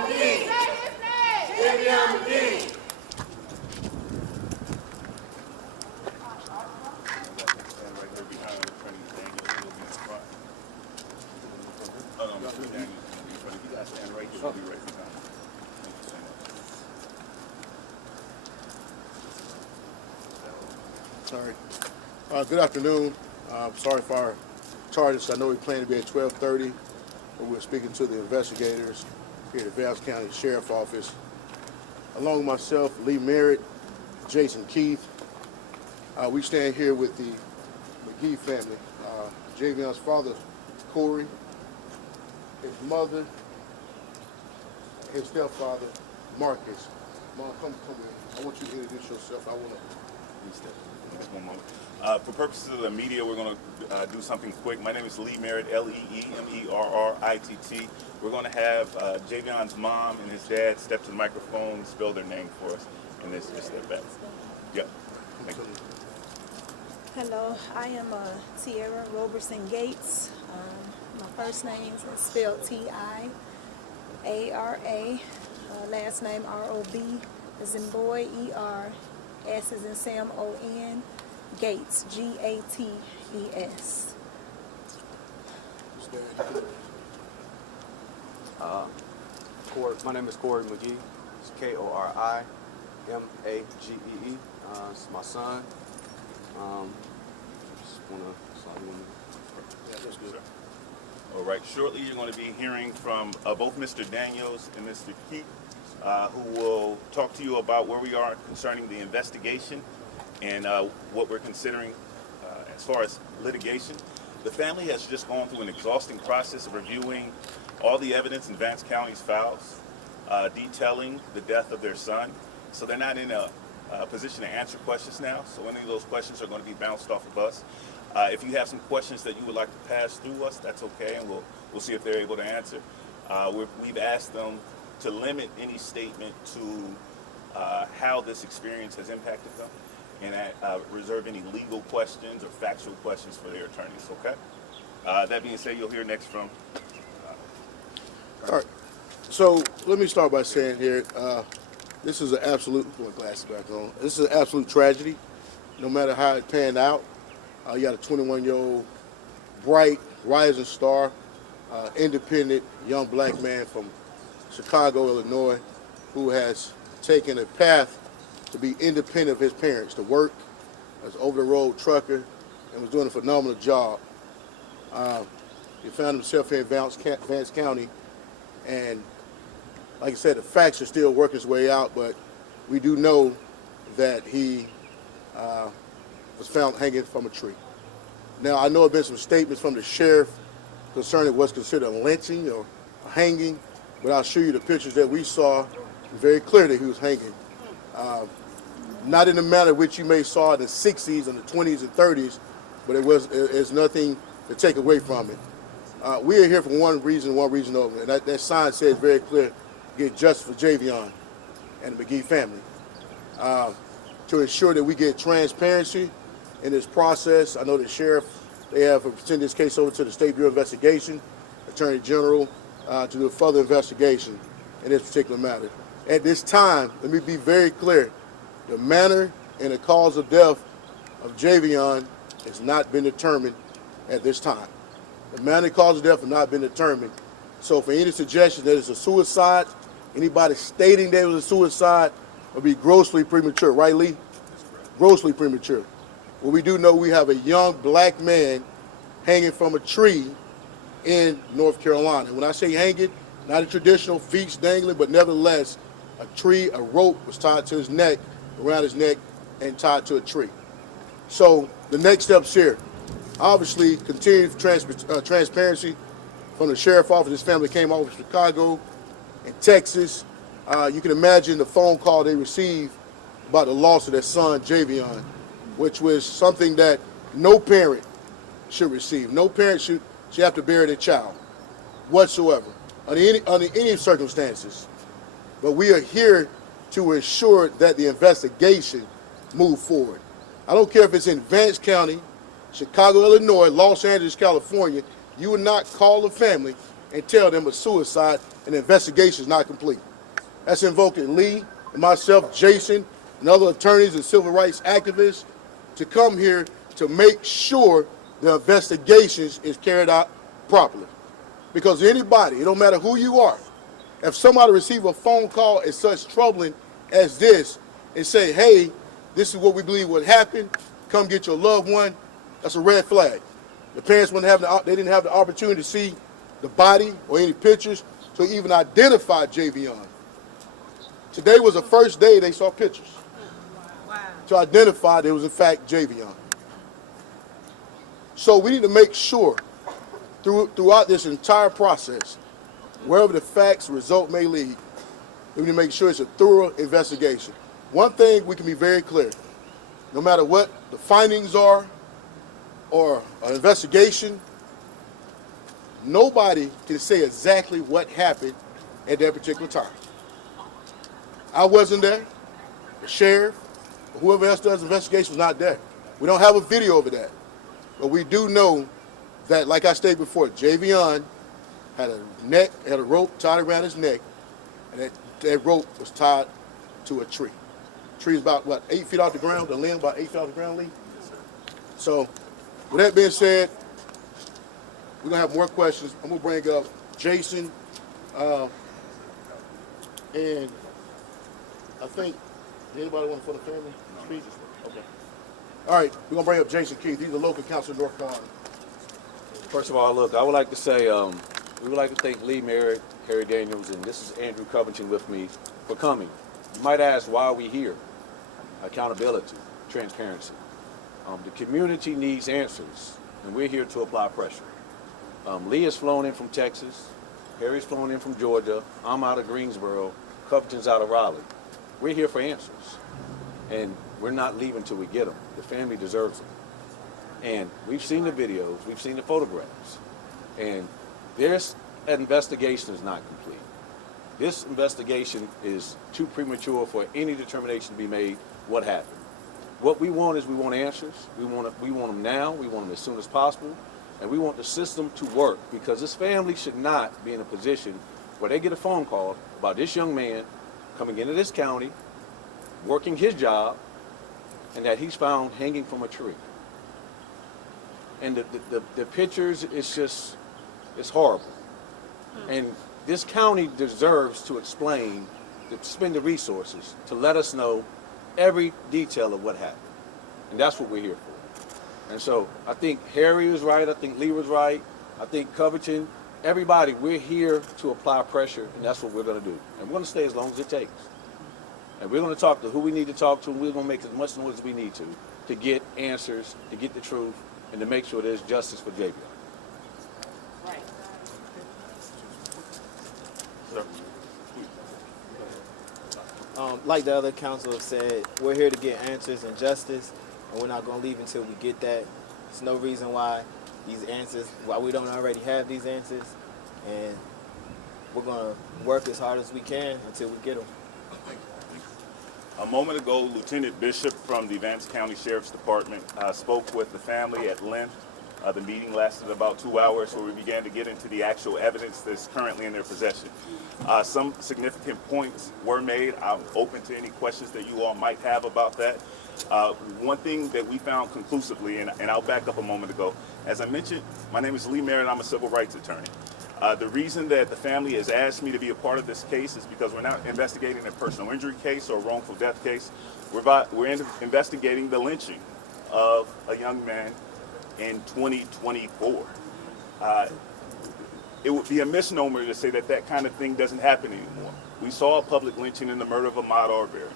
Magee. Javion Magee. Sorry. Good afternoon. Sorry for our charges. I know we planned to be at 12:30, but we're speaking to the investigators here at the Vance County Sheriff Office. Along with myself, Lee Merritt, Jason Keith, we stand here with the Magee family. Javion's father, Corey, his mother, his stepfather, Marcus. Mom, come in. I want you to introduce yourself. I want to. One moment. For purposes of the media, we're going to do something quick. My name is Lee Merritt, Leemerritt. We're going to have Javion's mom and his dad step to the microphone and spell their name for us, and this just step back. Yep. Thank you. Hello, I am Tiara Roberson Gates. My first name is spelled T-I-A-R-A. Last name R-O-B as in boy, E-R. S as in Sam, O-N, Gates, G-A-T-E-S. My name is Corey Magee. It's K-O-R-I-M-A-G-E-E. It's my son. Just want to slide in. Yeah, that's good. All right. Shortly, you're going to be hearing from both Mr. Daniels and Mr. Keith, who will talk to you about where we are concerning the investigation and what we're considering as far as litigation. The family has just gone through an exhausting process of reviewing all the evidence in Vance County's files, detailing the death of their son. So they're not in a position to answer questions now. So any of those questions are going to be bounced off of us. If you have some questions that you would like to pass through us, that's okay, and we'll see if they're able to answer. We've asked them to limit any statement to how this experience has impacted them, and reserve any legal questions or factual questions for their attorneys, okay? That being said, you'll hear next from... All right. So let me start by saying here, this is an absolute, put my glasses back on. This is an absolute tragedy, no matter how it panned out. You got a 21-year-old, bright, rising star, independent young black man from Chicago, Illinois, who has taken a path to be independent of his parents, to work as an over-the-road trucker, and was doing a phenomenal job. He found himself here in Vance County, and like I said, the facts are still working his way out, but we do know that he was found hanging from a tree. Now, I know there have been some statements from the sheriff concerning what's considered a lynching or a hanging, but I'll show you the pictures that we saw. Very clear that he was hanging. Not in the manner which you may saw in the 60s and the 20s and 30s, but it's nothing to take away from it. We are here for one reason only, and that sign says very clear, get justice for Javion and the Magee family. To ensure that we get transparency in this process, I know the sheriff, they have sent this case over to the State Bureau of Investigation, Attorney General, to do a further investigation in this particular matter. At this time, let me be very clear, the manner and the cause of death of Javion has not been determined at this time. The manner and cause of death has not been determined. So for any suggestion that it's a suicide, anybody stating that it was a suicide would be grossly premature, right, Lee? Grossly premature. Well, we do know we have a young black man hanging from a tree in North Carolina. When I say hanging, not a traditional feet dangling, but nevertheless, a tree, a rope was tied to his neck, around his neck, and tied to a tree. So the next steps here, obviously, continued transparency from the sheriff office. His family came over from Chicago and Texas. You can imagine the phone call they received about the loss of their son, Javion, which was something that no parent should receive. No parent should have to bury their child whatsoever, under any circumstances. But we are here to ensure that the investigation move forward. I don't care if it's in Vance County, Chicago, Illinois, Los Angeles, California, you would not call a family and tell them a suicide and the investigation is not complete. That's invoking Lee and myself, Jason, and other attorneys and civil rights activists to come here to make sure the investigations is carried out properly. Because anybody, it don't matter who you are, if somebody receive a phone call as such troubling as this and say, hey, this is what we believe would happen, come get your loved one, that's a red flag. The parents they didn't have the opportunity to see the body or any pictures to even identify Javion. Today was the first day they saw pictures to identify that it was in fact Javion. So we need to make sure throughout this entire process, wherever the facts result may lead, we need to make sure it's a thorough investigation. One thing we can be very clear, no matter what the findings are or an investigation, nobody can say exactly what happened at that particular time. I wasn't there. The sheriff, or whoever else does the investigation was not there. We don't have a video of that. But we do know that, like I stated before, Javion had a rope tied around his neck, and that rope was tied to a tree. The tree is about, 8 feet off the ground? The limb about 8 feet off the ground, Lee? So, with that being said, we're going to have more questions. I'm going to bring up Jason, and I think, anybody want for the family speak? Okay. All right, we're going to bring up Jason Keith. He's the local council in North Carolina. First of all, look, I would like to say we would like to thank Lee Merritt, Harry Daniels, and this is Andrew Covington with me for coming. You might ask, why are we here? Accountability, transparency. The community needs answers, and we're here to apply pressure. Lee has flown in from Texas. Harry's flown in from Georgia. I'm out of Greensboro. Covington's out of Raleigh. We're here for answers, and we're not leaving till we get them. The family deserves them. And we've seen the videos, we've seen the photographs, and this investigation is not complete. This investigation is too premature for any determination to be made what happened. What we want is we want answers. We want them now. We want them as soon as possible. And we want the system to work, because this family should not be in a position where they get a phone call about this young man coming into this county, working his job, and that he's found hanging from a tree. And the pictures, it's horrible. And this county deserves to explain, to spend the resources to let us know every detail of what happened. And that's what we're here for. And so I think Harry was right, I think Lee was right, I think Covington, everybody, we're here to apply pressure, and that's what we're going to do. And we're going to stay as long as it takes. And we're going to talk to who we need to talk to, and we're going to make as much noise as we need to get answers, to get the truth, and to make sure there's justice for Javion. Right. Sir. Like the other council have said, we're here to get answers and justice, and we're not going to leave until we get that. There's no reason why we don't already have these answers, and we're going to work as hard as we can until we get them. A moment ago, Lieutenant Bishop from the Vance County Sheriff's Department spoke with the family at length. The meeting lasted about 2 hours, where we began to get into the actual evidence that's currently in their possession. Some significant points were made. I'm open to any questions that you all might have about that. One thing that we found conclusively, and I'll back up a moment ago, as I mentioned, my name is Lee Merritt. I'm a civil rights attorney. The reason that the family has asked me to be a part of this case is because we're not investigating a personal injury case or a wrongful death case. We're investigating the lynching of a young man in 2024. It would be a misnomer to say that that kind of thing doesn't happen anymore. We saw a public lynching in the murder of Ahmaud Arbery.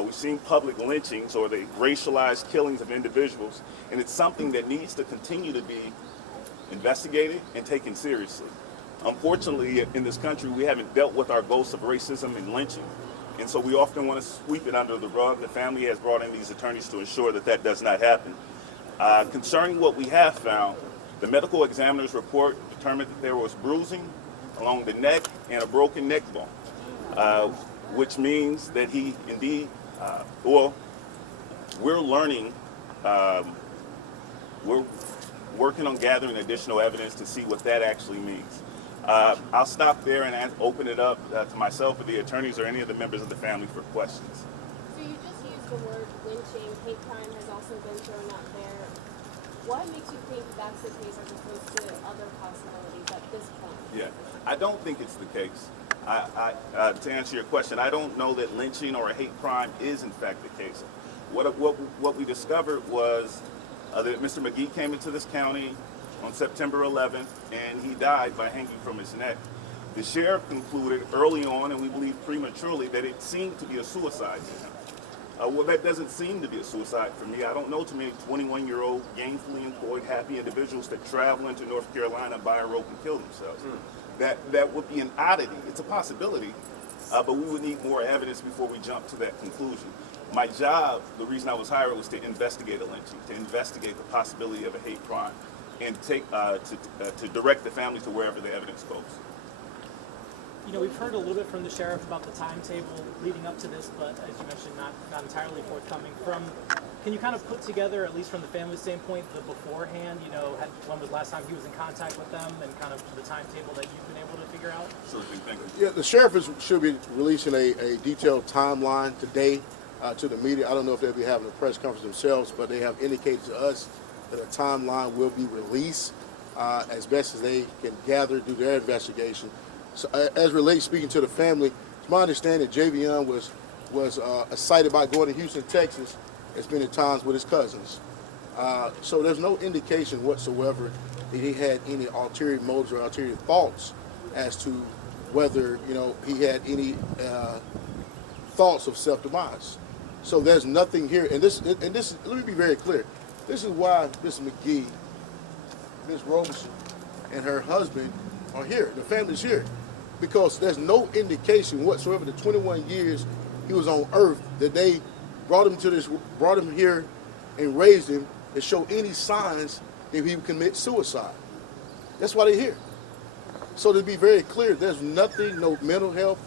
We've seen public lynchings or the racialized killings of individuals, and it's something that needs to continue to be investigated and taken seriously. Unfortunately, in this country, we haven't dealt with our ghosts of racism and lynching, and so we often want to sweep it under the rug. The family has brought in these attorneys to ensure that that does not happen. Concerning what we have found, the medical examiner's report determined that there was bruising along the neck and a broken neck bone, which means that he indeed, we're learning, we're working on gathering additional evidence to see what that actually means. I'll stop there and open it up to myself or the attorneys or any of the members of the family for questions. So you just used the word lynching, hate crime has also been thrown out there. What makes you think that's the case as opposed to other possibilities at this point? Yeah, I don't think it's the case. To answer your question, I don't know that lynching or a hate crime is in fact the case. What we discovered was that Mr. Magee came into this county on September 11th, and he died by hanging from his neck. The sheriff concluded early on, and we believe prematurely, that it seemed to be a suicide to him. Well, that doesn't seem to be a suicide for me. I don't know too many 21-year-old gainfully employed, happy individuals that travel into North Carolina, buy a rope, and kill themselves. That would be an oddity. It's a possibility, but we would need more evidence before we jump to that conclusion. My job, the reason I was hired, was to investigate a lynching, to investigate the possibility of a hate crime, and to direct the family to wherever the evidence goes. You know, we've heard a little bit from the sheriff about the timetable leading up to this, but as you mentioned, not entirely forthcoming. Can you kind of put together, at least from the family standpoint, the beforehand, you know, when was the last time he was in contact with them, and kind of the timetable that you've been able to figure out? Certainly, thank you. Yeah, the sheriff should be releasing a detailed timeline today to the media. I don't know if they'll be having a press conference themselves, but they have indicated to us that a timeline will be released as best as they can gather, do their investigation. So, as relates speaking to the family, it's my understanding that Javion was excited about going to Houston, Texas, and spending times with his cousins. So there's no indication whatsoever that he had any ulterior motives or ulterior thoughts as to whether, you know, he had any thoughts of self-demise. So there's nothing here, and this let me be very clear. This is why Ms. Magee, Ms. Robeson, and her husband are here. The family's here because there's no indication whatsoever the 21 years he was on Earth that they brought him here and raised him to show any signs that he would commit suicide. That's why they're here. So to be very clear, there's nothing, no mental health,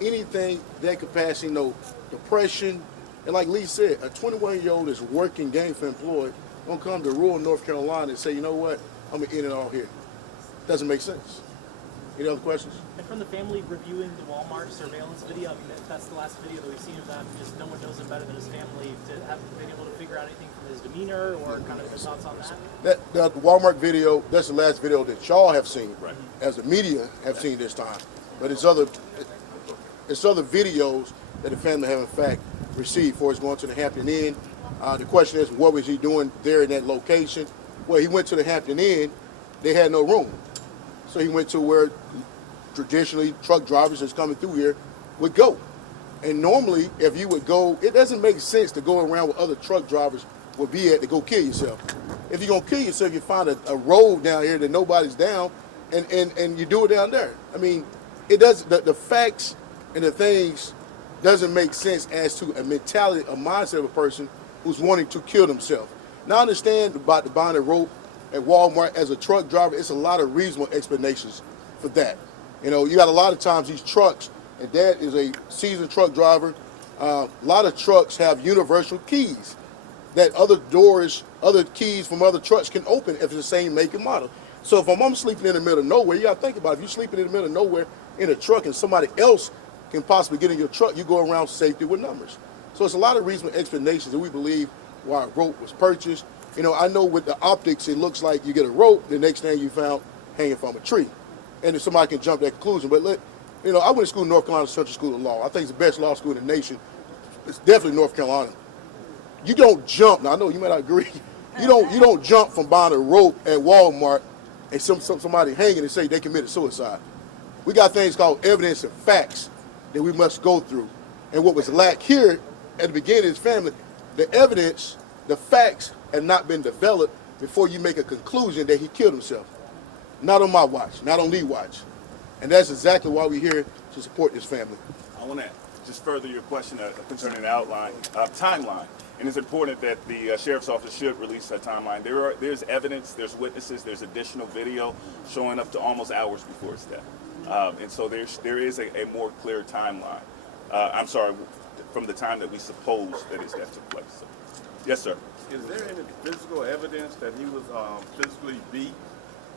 anything that capacity, no depression. And like Lee said, a 21-year-old is working, gainfully employed, gonna come to rural North Carolina and say, you know what, I'm gonna end it all here. Doesn't make sense. Any other questions? And from the family reviewing the Walmart surveillance video, I mean, that's the last video that we've seen of them. Just no one knows him better than his family. To have been able to figure out anything from his demeanor or kind of your thoughts on that? That Walmart video, that's the last video that y'all have seen, Right. as the media have seen this time. But it's other videos that the family have in fact received for his going to the Hampton Inn. The question is, what was he doing there in that location? Well, he went to the Hampton Inn. They had no room. So he went to where traditionally truck drivers that's coming through here would go. And normally, if you would go, it doesn't make sense to go around where other truck drivers would be at to go kill yourself. If you're going to kill yourself, you find a road down here that nobody's down, and you do it down there. I mean, it does. The facts and the things doesn't make sense as to a mentality, a mindset of a person who's wanting to kill themselves. Now, I understand about the buying a rope at Walmart as a truck driver. It's a lot of reasonable explanations for that. You know, you got a lot of times these trucks, and Dad is a seasoned truck driver. A lot of trucks have universal keys that other keys from other trucks can open if it's the same make and model. So if I'm sleeping in the middle of nowhere, you got to think about it. If you're sleeping in the middle of nowhere in a truck and somebody else can possibly get in your truck, you go around safety with numbers. So it's a lot of reasonable explanations that we believe why a rope was purchased. You know, I know with the optics, it looks like you get a rope, the next thing you found hanging from a tree. And if somebody can jump that conclusion. But you know, I went to school in North Carolina Central School of Law. I think it's the best law school in the nation. It's definitely North Carolina. You don't jump. Now I know you may not agree. You don't jump from buying a rope at Walmart and somebody hanging and say they committed suicide. We got things called evidence and facts that we must go through. And what was lacked here at the beginning of his family, the evidence, the facts have not been developed before you make a conclusion that he killed himself. Not on my watch, not on Lee's watch. And that's exactly why we're here to support this family. I want to just further your question concerning the timeline. And it's important that the sheriff's office should release a timeline. There's evidence, there's witnesses, there's additional video showing up to almost hours before his death. And so there is a more clear timeline. I'm sorry, from the time that we suppose that his death took place. So, yes, sir. Is there any physical evidence that he was physically beat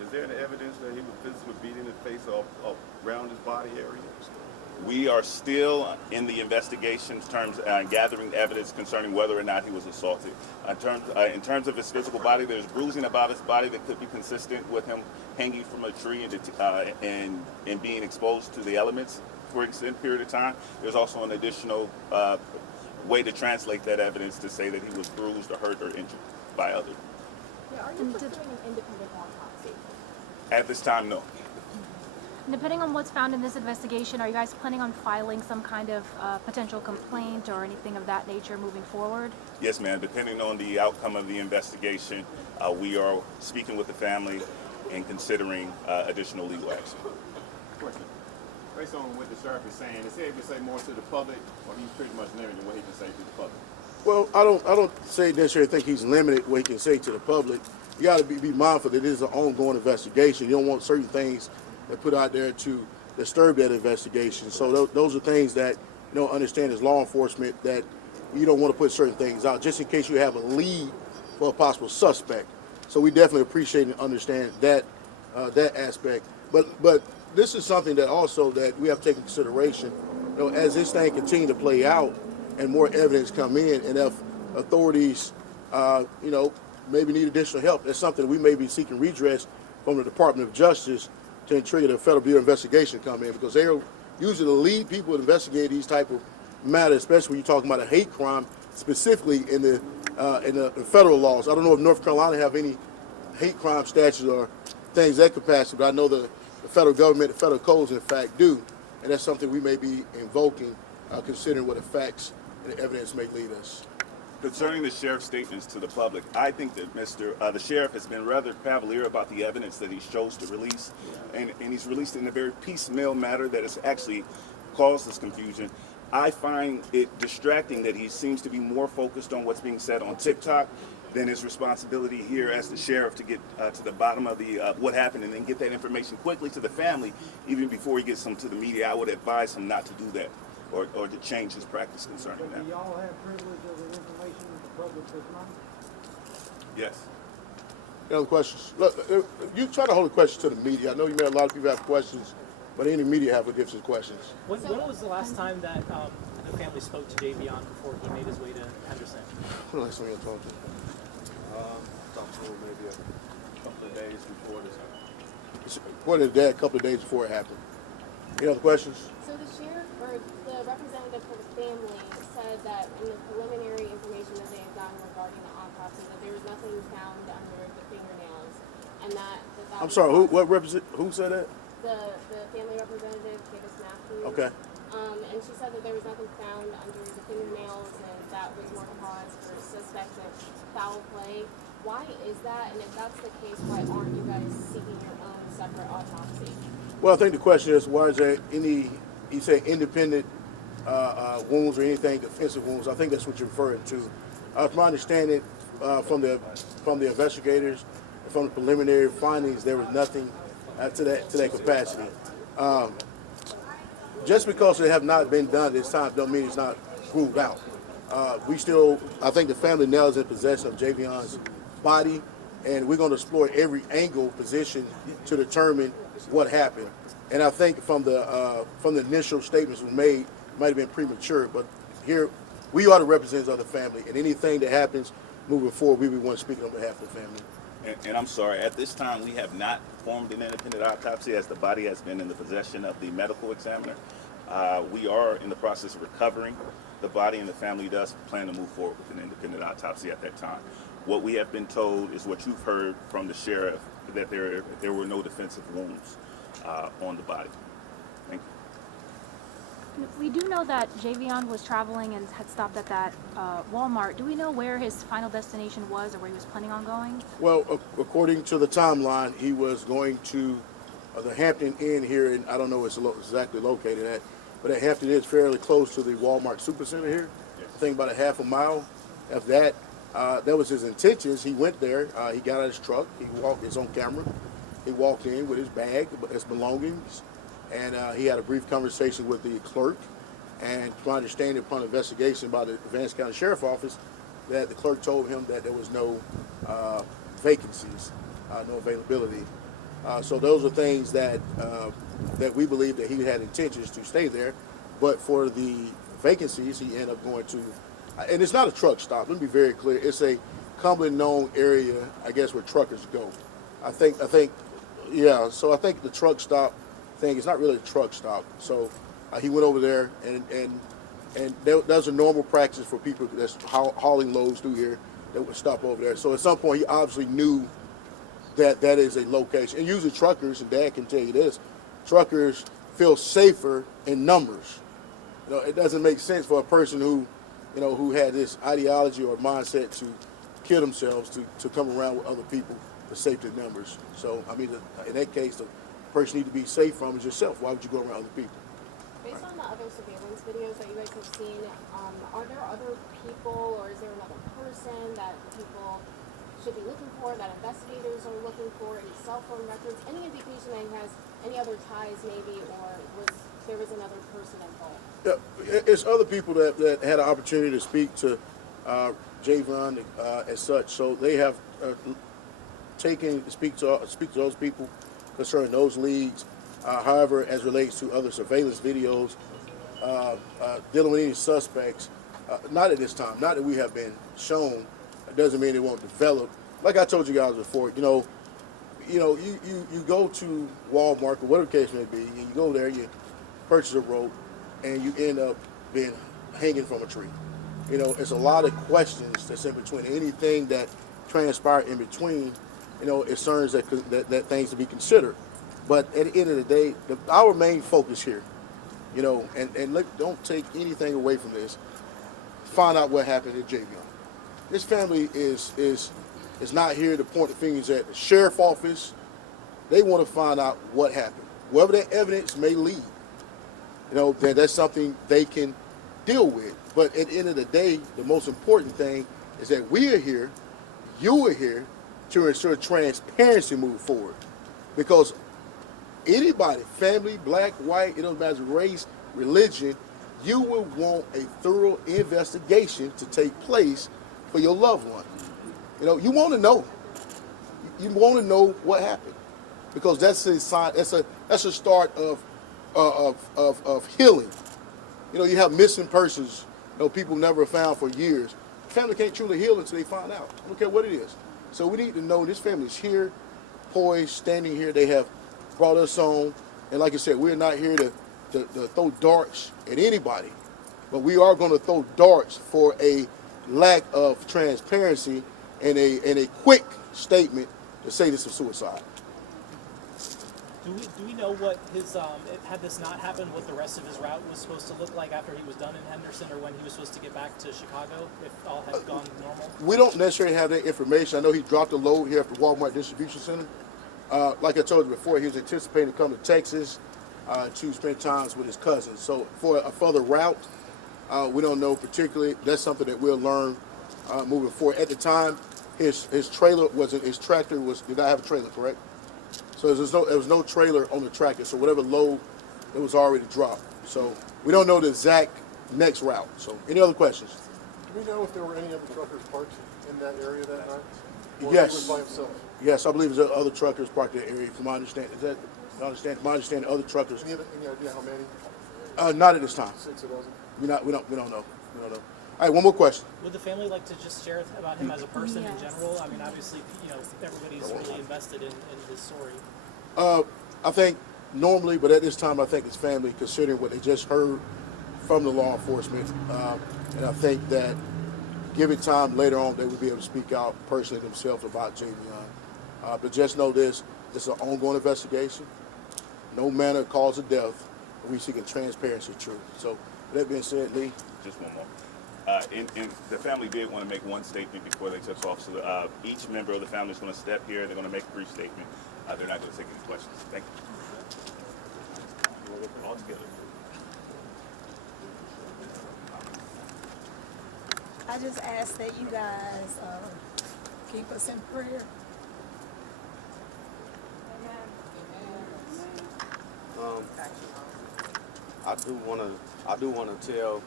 Is there any evidence that he was physically beating his face off around his body area? We are still in the investigation terms, gathering evidence concerning whether or not he was assaulted. In terms of his physical body, there's bruising about his body that could be consistent with him hanging from a tree and being exposed to the elements for an extended period of time. There's also an additional way to translate that evidence to say that he was bruised or hurt or injured by others. Yeah, are you pursuing an independent autopsy? At this time, no. Depending on what's found in this investigation, are you guys planning on filing some kind of potential complaint or anything of that nature moving forward? Yes, ma'am. Depending on the outcome of the investigation, we are speaking with the family and considering additional legal action. Question. Based on what the sheriff is saying, is he able to say more to the public, or he's pretty much limited what he can say to the public? Well, I don't say necessarily think he's limited what he can say to the public. You got to be mindful that it is an ongoing investigation. You don't want certain things that put out there to disturb that investigation. So those are things that understand as law enforcement that you don't want to put certain things out just in case you have a lead for a possible suspect. So we definitely appreciate and understand that that aspect. But this is something that also that we have to take into consideration. As this thing continue to play out and more evidence come in, and if authorities, maybe need additional help, that's something we may be seeking redress from the Department of Justice to trigger the Federal Bureau of Investigation to come in, because they're usually the lead people to investigate these type of matters, especially when you're talking about a hate crime, specifically in the federal laws. I don't know if North Carolina have any hate crime statutes or things that capacity, but I know the federal government, the federal codes, in fact, do, and that's something we may be invoking, considering what the facts and the evidence may lead us. Concerning the sheriff's statements to the public, I think that the sheriff has been rather cavalier about the evidence that he chose to release, and he's released in a very piecemeal manner that has actually caused this confusion. I find it distracting that he seems to be more focused on what's being said on TikTok than his responsibility here as the sheriff to get to the bottom of the what happened and then get that information quickly to the family, even before he gets them to the media. I would advise him not to do that, or to change his practice concerning that. Do y'all have privilege of the information that the public does not? Yes. Any other questions? Look, you try to hold a question to the media. I know you may have a lot of people have questions, but any media have different questions. When was the last time that the family spoke to Javion before he made his way to Henderson? When the last time you talked to him? Talked to him maybe a couple of days before this happened. According to Dad, a couple of days before it happened. Any other questions? So the sheriff or the representative for the family said that in the preliminary information that they had gotten regarding the autopsy, that there was nothing found under the fingernails, and that I'm sorry. Who said that? The family representative, Davis Matthews. Okay. And she said that there was nothing found under the fingernails, and that was more cause for suspected foul play. Why is that? And if that's the case, why aren't you guys seeking your own separate autopsy? Well, I think the question is, why is there any, you say independent wounds or anything, defensive wounds? I think that's what you're referring to. From my understanding, from the investigators, from the preliminary findings, there was nothing to that capacity. Just because they have not been done this time, don't mean it's not ruled out. I think the family now is in possession of Javion's body, and we're going to explore every angle, position to determine what happened. And I think from the initial statements were made, it might have been premature, but here we are the representatives of the family, and anything that happens moving forward, we want to speak on behalf of the family. And I'm sorry, at this time we have not performed an independent autopsy as the body has been in the possession of the medical examiner. We are in the process of recovering the body, and the family does plan to move forward with an independent autopsy at that time. What we have been told is what you've heard from the sheriff, that there were no defensive wounds on the body. Thank you. We do know that Javion was traveling and had stopped at that Walmart. Do we know where his final destination was or where he was planning on going? Well, according to the timeline, he was going to the Hampton Inn here, and I don't know where it's exactly located at, but that Hampton Inn is fairly close to the Walmart Supercenter here. Yes. I think about a half a mile. After that, that was his intentions. He went there. He got out of his truck. He walked his own camera. He walked in with his bag, his belongings, and he had a brief conversation with the clerk. And from my understanding, upon investigation by the Vance County Sheriff's Office, that the clerk told him that there was no vacancies, no availability. So those are things that that we believe that he had intentions to stay there, but for the vacancies, he ended up going to, and it's not a truck stop. Let me be very clear. It's a commonly known area, I guess, where truckers go. I think, yeah. So I think the truck stop thing is not really a truck stop. So he went over there, and there's a normal practice for people that's hauling loads through here that would stop over there. So at some point, he obviously knew that that is a location. And usually truckers, and Dad can tell you this, truckers feel safer in numbers. You know, it doesn't make sense for a person who, you know, who had this ideology or mindset to kill themselves to come around with other people for safety in numbers. So, I mean, in that case, the person you need to be safe from is yourself. Why would you go around other people? Based on the other surveillance videos that you guys have seen, are there other people or is there another person that people should be looking for, that investigators are looking for, any cell phone records, any indication that he has any other ties maybe, or there was another person involved? Yeah, it's other people that had an opportunity to speak to Javion as such. So they have taken to speak to those people concerning those leads. However, as relates to other surveillance videos dealing with any suspects, not at this time. Not that we have been shown. It doesn't mean it won't develop. Like I told you guys before, you go to Walmart or whatever the case may be, and you go there, you purchase a rope, and you end up being hanging from a tree. You know, it's a lot of questions that's in between. Anything that transpired in between, you know, it concerns that things to be considered. But at the end of the day, our main focus here, you know, and don't take anything away from this, find out what happened at Javion. This family is not here to point the fingers at the sheriff office. They want to find out what happened. Wherever that evidence may lead, you know, then that's something they can deal with. But at the end of the day, the most important thing is that we are here, you are here, to ensure transparency move forward. Because anybody, family, black, white, it doesn't matter race, religion, you will want a thorough investigation to take place for your loved one. You know, you want to know. You want to know what happened, because that's a sign. That's a start of healing. You know, you have missing persons. You know, people never found for years. Family can't truly heal until they find out. I don't care what it is. So we need to know this family is here, poised, standing here. They have brought us on, and like I said, we're not here to throw darts at anybody, but we are going to throw darts for a lack of transparency and a quick statement to say this is suicide. Do we know what his had this not happened, what the rest of his route was supposed to look like after he was done in Henderson, or when he was supposed to get back to Chicago, if all had gone normal? We don't necessarily have that information. I know he dropped a load here at the Walmart distribution center. Like I told you before, he was anticipating to come to Texas to spend time with his cousins. So for a further route, we don't know particularly. That's something that we'll learn moving forward. At the time, his trailer wasn't, his tractor did not have a trailer, correct? So there was no trailer on the tractor. So whatever load, it was already dropped. So we don't know the exact next route. So any other questions? Do we know if there were any other truckers parked in that area that night? Or Yes. he was by himself? Yes, I believe there's other truckers parked in that area. From my understanding, my understanding, other truckers. Any idea how many? Not at this time. 6 or dozen? We don't know. We don't know. All right, one more question. Would the family like to just share about him as a person in general? I mean, obviously, you know, everybody's really invested in his story. I think normally, but at this time, I think it's family, considering what they just heard from the law enforcement. And I think that given time later on, they would be able to speak out personally themselves about Javion. But just know this is an ongoing investigation. No manner of cause of death. We seeking transparency and truth. So with that being said, Lee. Just one more. And the family did want to make one statement before they took off. So each member of the family is going to step here. They're going to make a brief statement. They're not going to take any questions. Thank you. All together. I just ask that you guys keep us in prayer. I do want to tell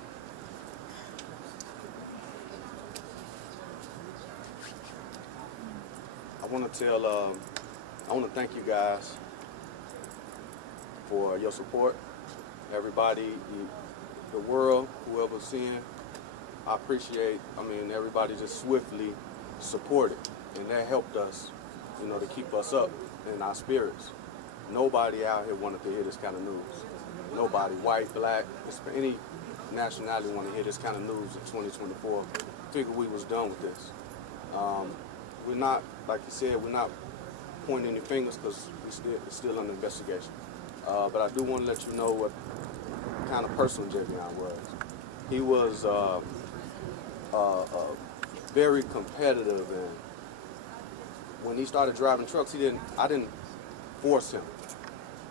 I want to thank you guys for your support. Everybody, the world, whoever's seeing, I appreciate, everybody just swiftly supported, and that helped us, to keep us up in our spirits. Nobody out here wanted to hear this kind of news. Nobody, white, black, any nationality wanted to hear this kind of news in 2024. Figured we was done with this. We're not, like you said, we're not pointing any fingers because it's still under investigation. But I do want to let you know what kind of person Javion was. He was very competitive, and when he started driving trucks, I didn't force him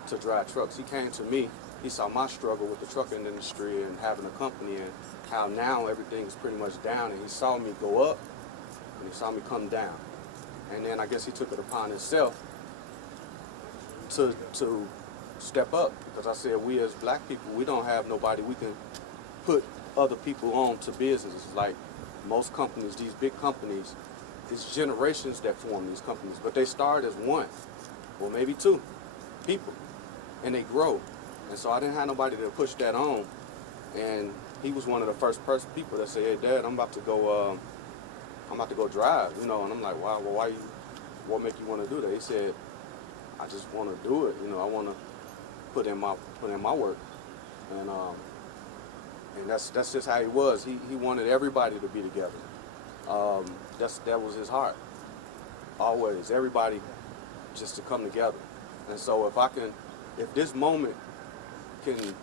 to drive trucks. He came to me. He saw my struggle with the trucking industry and having a company, and how now everything is pretty much down, and he saw me go up and he saw me come down. And then I guess he took it upon himself to step up, because I said, we as black people, we don't have nobody we can put other people on to businesses. Like most companies, these big companies, it's generations that form these companies, but they start as one, or maybe two people, and they grow. And so I didn't have nobody to push that on, and he was one of the first people that said, hey, Dad, I'm about to go drive, and I'm like, wow, well, what make you want to do that? He said, I just want to do it, I want to put in my work, and that's just how he was. He wanted everybody to be together. That was his heart, always, everybody just to come together. And so if this moment can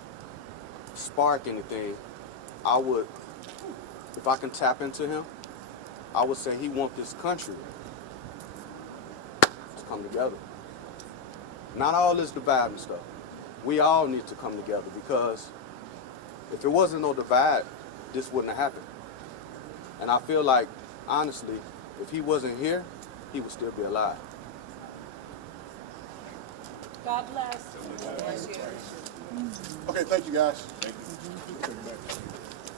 spark anything, if I can tap into him, I would say he wants this country to come together. Not all this divide and stuff. We all need to come together, because if there wasn't no divide, this wouldn't have happened. And I feel like, honestly, if he wasn't here, he would still be alive. God bless. Okay, thank you, guys.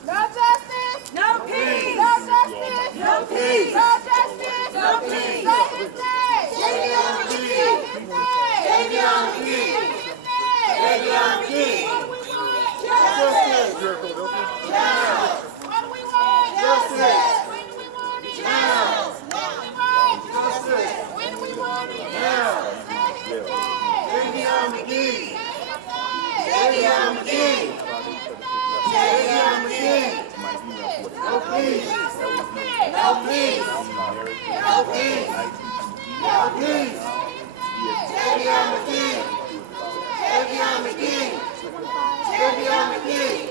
No justice! No peace! No justice! No peace! No justice! No peace! Say his name! Javion Magee! Javion Magee! Javion Magee! What do we want? Justice! You're in Philadelphia? Now! What do we want? Justice! When do we want it? Now! What do we want? Justice! When do we want it? Now! Say his name! Javion Magee! Javion Magee! Javion Magee! No peace! No peace! No peace! No peace! Javion Magee! Javion Magee! Javion Magee!